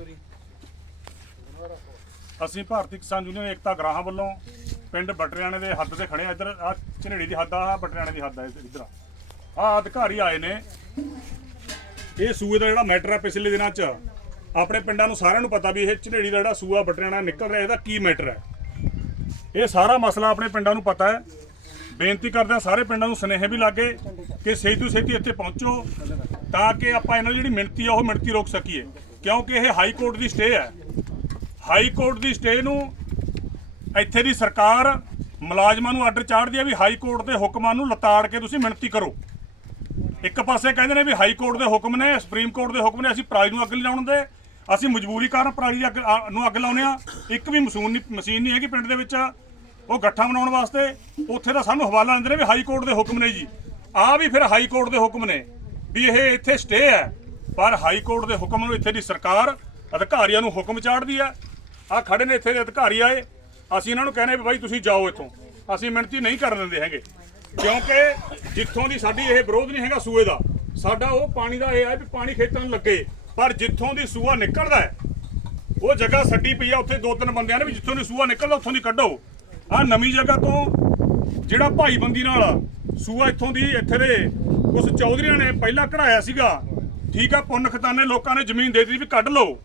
ਉਰੀ ਅਸੀਂ ਭਾਰਤੀ ਕਿਸਾਨ ਯੂਨੀਅਨ ਏਕਤਾ ਗਰਾਹਾਂ ਵੱਲੋਂ ਪਿੰਡ ਬਟਰਿਆਣੇ ਦੇ ਹੱਦ ਤੇ ਖੜੇ ਆ। ਇੱਧਰ ਆ ਝਨੇੜੀ ਦੀ ਹੱਦ ਆ ਬਟਰਿਆਣੇ ਦੀ ਹੱਦ ਆ, ਇੱਧਰ ਆ। ਅਧਿਕਾਰੀ ਆਏ ਨੇ। ਇਹ ਸੂਏ ਦਾ ਜਿਹੜਾ ਮੈਟਰ ਆ ਪਿਛਲੇ ਦਿਨਾਂ 'ਚ, ਆਪਣੇ ਪਿੰਡਾਂ ਨੂੰ ਸਾਰਿਆਂ ਨੂੰ ਪਤਾ ਵੀ ਇਹ ਝਨੇੜੀ ਦਾ ਜਿਹੜਾ ਸੂਆ ਬਟਰਿਆਣਾ ਨਿਕਲ ਰਿਹਾ, ਇਹਦਾ ਕੀ ਮੈਟਰ ਹੈ। ਇਹ ਸਾਰਾ ਮਸਲਾ ਆਪਣੇ ਪਿੰਡਾਂ ਨੂੰ ਪਤਾ ਹੈ। ਬੇਨਤੀ ਕਰਦੇ ਹਾਂ ਸਾਰੇ ਪਿੰਡਾਂ ਨੂੰ ਸੁਨੇਹੇ ਵੀ ਲਾਗੇ ਕਿ ਛੇਤੀ ਤੋਂ ਛੇਤੀ ਇੱਥੇ ਪਹੁੰਚੋ ਤਾਂ ਕਿ ਆਪਾਂ ਇਹਨਾਂ ਦੀ ਜਿਹੜੀ ਮਿਣਤੀ ਆ, ਉਹ ਮਿਣਤੀ ਰੋਕ ਸਕੀਏ। ਕਿਉਂਕਿ ਇਹ ਹਾਈ ਕੋਰਟ ਦੀ ਸਟੇ ਹੈ। ਹਾਈ ਕੋਰਟ ਦੀ ਸਟੇ ਨੂੰ ਇੱਥੇ ਦੀ ਸਰਕਾਰ ਮੁਲਾਜ਼ਮਾਂ ਨੂੰ ਆਰਡਰ ਚਾੜਦੀ ਹੈ ਵੀ ਹਾਈ ਕੋਰਟ ਦੇ ਹੁਕਮਾਂ ਨੂੰ ਲਤਾੜ ਕੇ ਤੁਸੀਂ ਮਿਣਤੀ ਕਰੋ। ਇੱਕ ਪਾਸੇ ਕਹਿੰਦੇ ਨੇ ਵੀ ਹਾਈ ਕੋਰਟ ਦੇ ਹੁਕਮ ਨੇ, ਸੁਪਰੀਮ ਕੋਰਟ ਦੇ ਹੁਕਮ ਨੇ, ਅਸੀਂ ਪਰਾਲੀ ਨੂੰ ਅੱਗ ਨਹੀਂ ਲਾਉਣ ਦੇ ਅਸੀਂ ਮਜਬੂਰੀ ਕਾਰਨ ਪਰਾਲੀ ਦੀ ਅੱਗ ਨੂੰ ਅੱਗ ਲਾਉਨੇ ਆ ਇੱਕ ਵੀ ਮਸ਼ੀਨ ਨਹੀਂ ਮਸ਼ੀਨ ਨਹੀਂ ਹੈਗੀ ਪਿੰਡ ਦੇ ਵਿੱਚ। ਉਹ ਗੱਠਾ ਬਣਾਉਣ ਵਾਸਤੇ ਉੱਥੇ ਦਾ ਸਾਨੂੰ ਹਵਾਲਾ ਦਿੰਦੇ ਨੇ ਵੀ ਹਾਈ ਕੋਰਟ ਦੇ ਹੁਕਮ ਨੇ ਜੀ। ਆ ਵੀ ਫਿਰ ਹਾਈ ਕੋਰਟ ਦੇ ਹੁਕਮ ਨੇ ਵੀ ਇਹ ਇੱਥੇ ਸਟੇ ਹੈ। ਪਰ ਹਾਈ ਕੋਰਟ ਦੇ ਹੁਕਮ ਨੂੰ ਇੱਥੇ ਦੀ ਸਰਕਾਰ ਅਧਿਕਾਰੀਆਂ ਨੂੰ ਹੁਕਮ ਚਾੜਦੀ ਹੈ। ਆ ਖੜੇ ਨੇ ਇੱਥੇ ਦੇ ਅਧਿਕਾਰੀ ਆਏ। ਅਸੀਂ ਇਹਨਾਂ ਨੂੰ ਕਹਿੰਦੇ ਵੀ ਬਾਈ ਤੁਸੀਂ ਜਾਓ ਇੱਥੋਂ। ਅਸੀਂ ਮਿਹਨਤੀ ਨਹੀਂ ਕਰਨ ਦਿੰਦੇ ਹੈਗੇ। ਕਿਉਂਕਿ ਜਿੱਥੋਂ ਦੀ ਸਾਡੀ ਇਹ ਵਿਰੋਧ ਨਹੀਂ ਹੈਗਾ ਸੂਏ ਦਾ। ਸਾਡਾ ਉਹ ਪਾਣੀ ਦਾ ਇਹ ਹੈ ਵੀ ਪਾਣੀ ਖੇਤਾਂ ਨੂੰ ਲੱਗੇ। ਪਰ ਜਿੱਥੋਂ ਦੀ ਸੂਆ ਨਿਕਲਦਾ ਹੈ, ਉਹ ਜਗ੍ਹਾ ਛੱਡੀ ਪਈ ਆ ਉੱਥੇ ਦੋ ਤਿੰਨ ਬੰਦਿਆਂ ਨੇ ਵੀ ਜਿੱਥੋਂ ਦੀ ਸੂਆ ਨਿਕਲਦਾ ਉੱਥੋਂ ਦੀ ਕੱਢੋ। ਆ ਨਵੀਂ ਜਗ੍ਹਾ ਤੋਂ ਜਿਹੜਾ ਭਾਈਬੰਦੀ ਨਾਲ ਸੂਆ ਇੱਥੋਂ ਦੀ ਇੱਥੇ ਦੇ ਉਸ ਚੌਧਰੀਆਂ ਨੇ ਪਹਿਲਾਂ ਕਢਾਇਆ ਸੀਗਾ। ਠੀਕ ਆ, ਪੁੰਨ ਖਤਾਨੇ ਲੋਕਾਂ ਨੇ ਜ਼ਮੀਨ ਦੇ ਦਿੱਤੀ ਵੀ ਕੱਢ ਲਓ।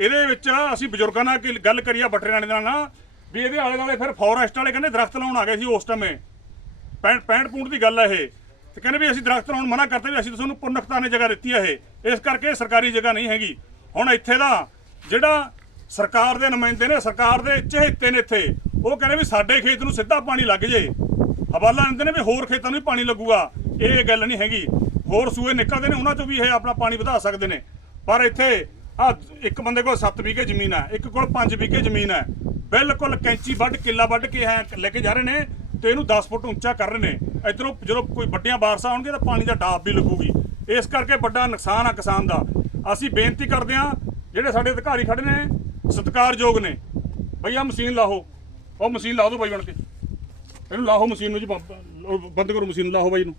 ਇਹਦੇ ਵਿੱਚ ਅਸੀਂ ਬਜ਼ੁਰਗਾਂ ਨਾਲ ਗੱਲ ਕਰੀ ਆ ਬਟਰਿਆਣੇ ਨਾਲ ਨਾ, ਵੀ ਇਹਦੇ ਆਲੇ ਦੁਆਲੇ ਫਿਰ ਫੋਰੈਸਟ ਵਾਲੇ ਕਹਿੰਦੇ ਦਰਖਤ ਲਾਉਣ ਆ ਗਏ ਸੀ ਉਸ ਟਾਈਮੇ 65 65 ਪੁੰਟ ਦੀ ਗੱਲ ਹੈ ਇਹ। ਤੇ ਕਹਿੰਦੇ ਵੀ ਅਸੀਂ ਦਰਖਤ ਲਾਉਣ ਮਨਾ ਕਰਤੇ ਵੀ ਅਸੀਂ ਤਾਂ ਤੁਹਾਨੂੰ ਪੁੰਨ ਖਤਾਨੇ ਜਗ੍ਹਾ ਦਿੱਤੀ ਹੈ ਇਹ। ਇਸ ਕਰਕੇ ਸਰਕਾਰੀ ਜਗ੍ਹਾ ਨਹੀਂ ਹੈਗੀ। ਹੁਣ ਇੱਥੇ ਦਾ ਜਿਹੜਾ ਸਰਕਾਰ ਦੇ ਨੁਮਾਇੰਦੇ ਨੇ, ਸਰਕਾਰ ਦੇ ਚਹੇਤੇ ਨੇ ਇੱਥੇ, ਉਹ ਕਹਿੰਦੇ ਵੀ ਸਾਡੇ ਖੇਤ ਨੂੰ ਸਿੱਧਾ ਪਾਣੀ ਲੱਗ ਜੇ। ਹਵਾਲਾ ਦਿੰਦੇ ਨੇ ਵੀ ਹੋਰ ਖੇਤਾਂ ਨੂੰ ਵੀ ਪਾਣੀ ਲੱਗੂਗਾ। ਇਹ ਗੱਲ ਨਹੀਂ ਹੈਗੀ। ਹੋਰ ਸੂਏ ਨਿਕਲਦੇ ਨੇ, ਉਹਨਾਂ ਚੋਂ ਵੀ ਇਹ ਆਪਣਾ ਪਾਣੀ ਵਧਾ ਸਕਦੇ ਨੇ। ਪਰ ਇੱਥੇ ਆ ਇੱਕ ਬੰਦੇ ਕੋਲ 7 ਵਿਗੇ ਜ਼ਮੀਨ ਹੈ, ਇੱਕ ਕੋਲ 5 ਵਿਗੇ ਜ਼ਮੀਨ ਹੈ। ਬਿਲਕੁਲ ਕੈਂਚੀ ਵੱਢ, ਕਿੱਲਾ ਵੱਢ ਕੇ ਹੈ ਲੈ ਕੇ ਜਾ ਰਹੇ ਨੇ ਤੇ ਇਹਨੂੰ 10 ਫੁੱਟ ਉੱਚਾ ਕਰ ਰਹੇ ਨੇ। ਇਧਰੋਂ ਜਦੋਂ ਕੋਈ ਵੱਡੀਆਂ ਬਾਰਸ਼ਾਂ ਆਉਣਗੀਆਂ ਤਾਂ ਪਾਣੀ ਦਾ ਡਾਬ ਵੀ ਲੱਗੂਗੀ। ਇਸ ਕਰਕੇ ਵੱਡਾ ਨੁਕਸਾਨ ਆ ਕਿਸਾਨ ਦਾ। ਅਸੀਂ ਬੇਨਤੀ ਕਰਦੇ ਹਾਂ, ਜਿਹੜੇ ਸਾਡੇ ਅਧਿਕਾਰੀ ਖੜੇ ਨੇ, ਸਤਿਕਾਰਯੋਗ ਨੇ। ਭਈਆ ਮਸ਼ੀਨ ਲਾਹੋ। ਉਹ ਮਸ਼ੀਨ ਲਾ ਦਿਓ ਬਈ ਬਣ ਕੇ। ਇਹਨੂੰ ਲਾਹੋ ਮਸ਼ੀਨ ਨੂੰ ਜੀ ਬੰਦ ਕਰੋ ਮਸ਼ੀਨ ਲਾਹੋ ਬਾਈ ਨੂੰ।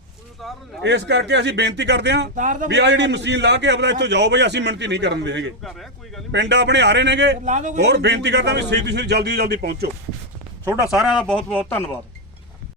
ਇਸ ਕਰਕੇ ਅਸੀਂ ਬੇਨਤੀ ਕਰਦੇ ਹਾਂ ਵੀ ਆ ਜਿਹੜੀ ਮਸ਼ੀਨ ਲਾ ਕੇ ਆਪਦਾ ਇੱਥੋਂ ਜਾਓ ਬਈ ਅਸੀਂ ਮਿਹਨਤੀ ਨਹੀਂ ਕਰਨ ਦੇ ਹੈਗੇ। ਪਿੰਡ ਆਪਣੇ ਆ ਰਹੇ ਨੇਗੇ। ਹੋਰ ਬੇਨਤੀ ਕਰਦਾ ਵੀ ਛੇਤੀ ਛੇਤੀ ਜਲਦੀ ਜਲਦੀ ਪਹੁੰਚੋ। ਤੁਹਾਡਾ ਸਾਰਿਆਂ ਦਾ ਬਹੁਤ ਬਹੁਤ ਧੰਨਵਾਦ।